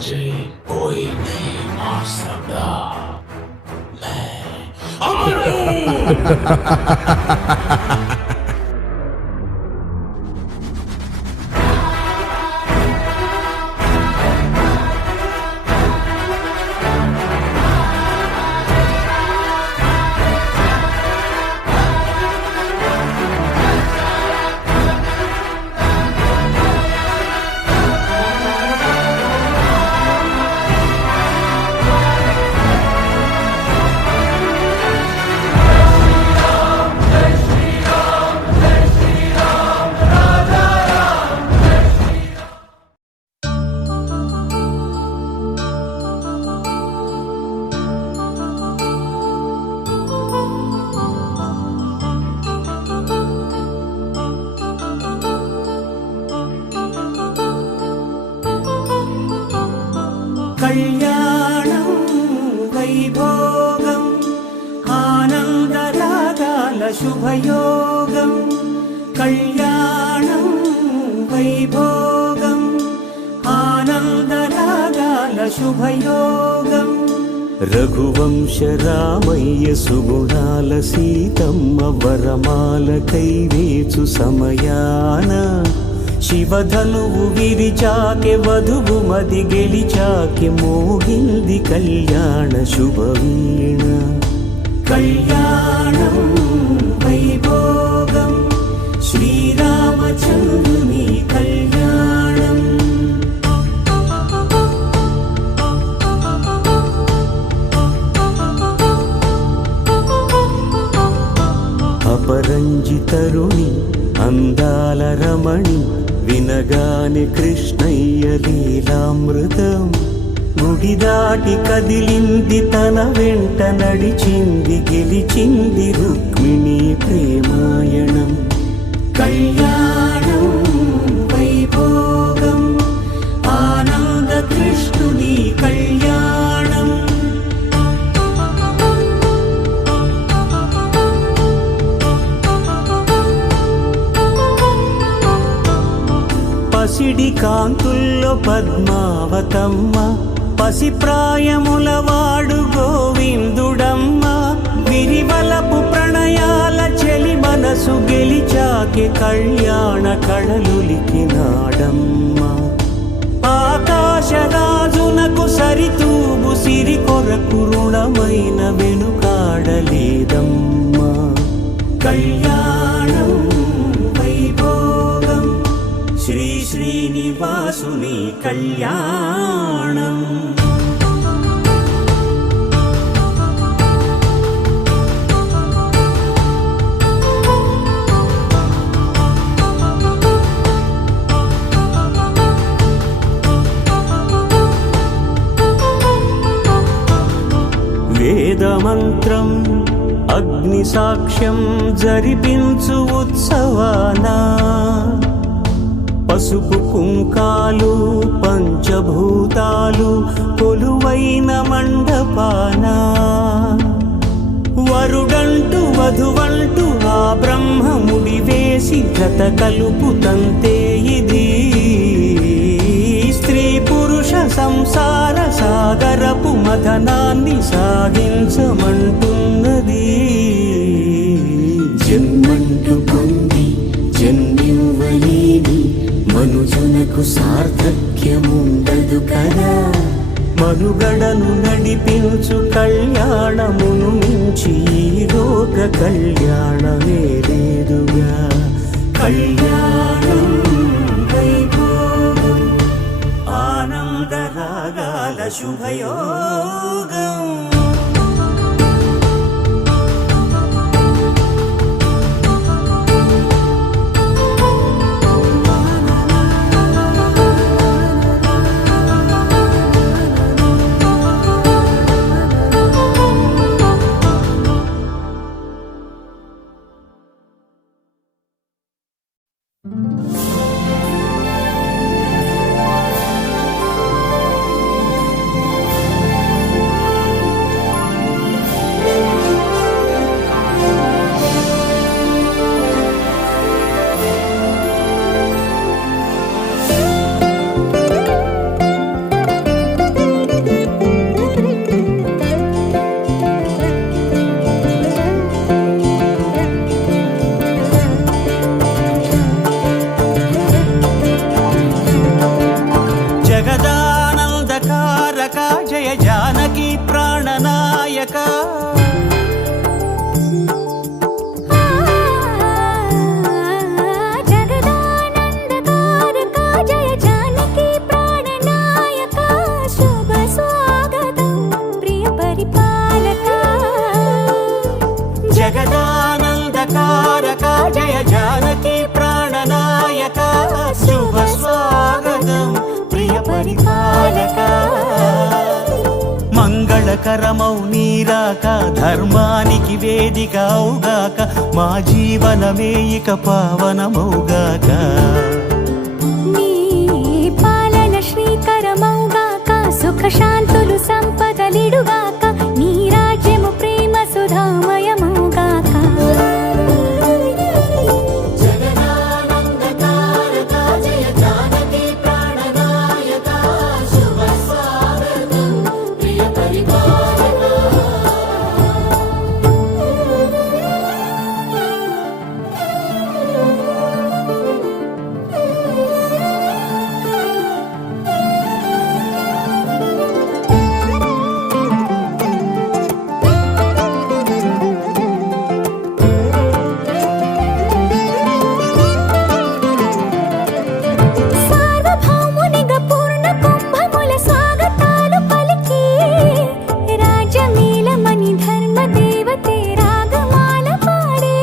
मुझे कोई नहीं मार सकता, मैं अमर हूं। కళ్యాణం వైభోగం ఆనందరాగాల శుభయోగం, కళ్యాణం వైభోగం ఆనందరాగాల శుభయోగం. రఘువంశ రామయ్య సుగుణాల సీతమ్మ వరమాల కైవేచు సమయాన, శివధనువు విరిచాకె వధువు మది గెలిచాకె మోగింది కళ్యాణ శుభవీణ. కళ్యాణం వైభోగం శ్రీరామచంద్రుని కళ్యాణం. అపరంజి తరుణి అందాల రమణి, వినగానే కృష్ణయ్య లీలామృతం. గుడి దాటి కదిలింది తన వెంట నడిచింది, గెలిచింది రుక్మిణి ప్రేమాయణం. కళ్యాణం వైభోగం ఆనంద కృష్ణుని కళ్యాణం. పసిడి కాంతుల్లో పద్మావతమ్మ, పసిప్రాయముల వాడు గోవిందుడమ్మ. విరివలపు ప్రణయాల చెలి మనసు గెలిచాకే కళ్యాణ కళలులికినాడమ్మ. ఆకాశరాజునకు సరితూగు సిరి కొరకు రుణమైన వెనుకాడలేదమ్మా. కళ్యాణం వైభోగం శ్రీ శ్రీనివాసుని కళ్యాణం. వేదమంత్రం అగ్ని సాక్ష్యం జరిపించు ఉత్సవానా, పసుపు కుంకాలు పంచభూతాలు కొలువైన మండపాన. వరుడంటూ వధువంటూ ఆ బ్రహ్మముడి వేసి జత కలుపుతంతే ఇది. స్త్రీ పురుష సంసార సాగరపు మథనాన్ని సాగించమంటున్నది. జన్మంటూ పొంది జన్మివ్వలేని మనుజునకు సార్థక్యముండదు కదా. మనుగడను నడిపించు కళ్యాణమును మించి ఈ లోక కళ్యాణమే లేదుగా. కళ్యాణం వైభోగం ఆనందరాగాల శుభయోగం. పరిపాలక మంగళకరమౌ నీరాక ధర్మానికి వేదిక అవుగాక మా జీవనమే ఇక పావనమౌగాక నీ పాలన శ్రీకరమౌగాక సుఖ శాంతులు సంపదలిడుగాక నీ రాజ్యము ప్రేమ సుధామయమౌగాక సార్వభౌమునిగా పూర్ణ కుంభముల స్వాగతాలు పలికి రాజమేళమని ధర్మ దేవతే రాగమాల పాడే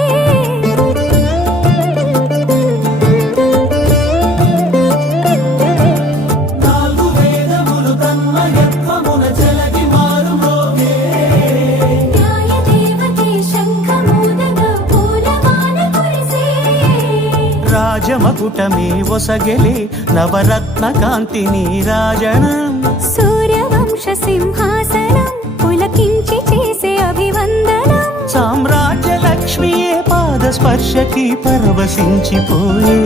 నాలుగు వేదములు తన్మయత్వమున చెలగి మారుమోగే న్యాయ దేవతే శంఖమూదగా పూలమాల కురిసే రాజమకుటమే ఒసగెలే నవరత్న కాంతిని రాజనం సూర్యవంశ సింహాసనం పులకించి చేసే అభివందనం సామ్రాజ్య లక్ష్మియే పాద స్పర్శకి పరవశించిపోయే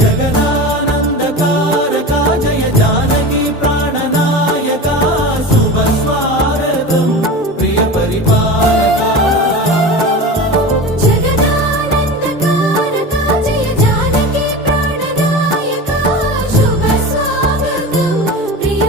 జగదానందకారక జయ జానకి ప్రాణనాయక శుభ స్వాగతం ప్రియ పరిపాలక జగదానందకారక జయ జానకి ప్రాణనాయక శుభ స్వాగతం ప్రియ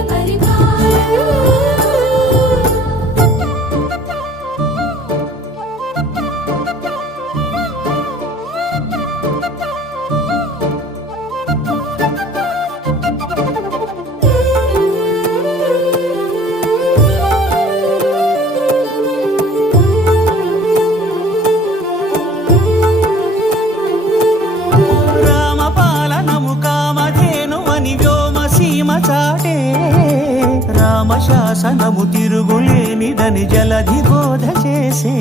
రామపాలనము కామధేను అని వ్యోమసీమ చాటే రామశాసనము తిరుగులేనిదని జలధి బోధ చేసే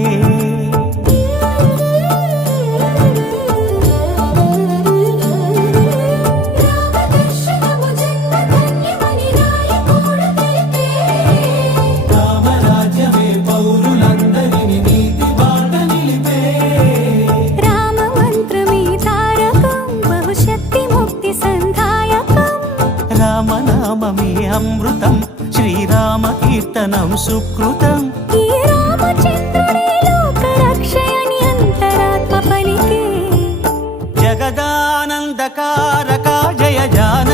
రామదర్శనము జన్మధన్యమని రాయకూడ తెలిపే రామరాజ్యమే పౌరులందరిని నీతి బాట నిలిపే రామ మంత్రమే తారకం బహుశక్తి ముక్తి సంధాయకం రామనామమే అమృతం శ్రీరామ కీర్తనం సుకృతం ఈ రామచంద్రుడే లోక రక్షయని అంతరాత్మ పలికే జగదానందకారక జయ జాన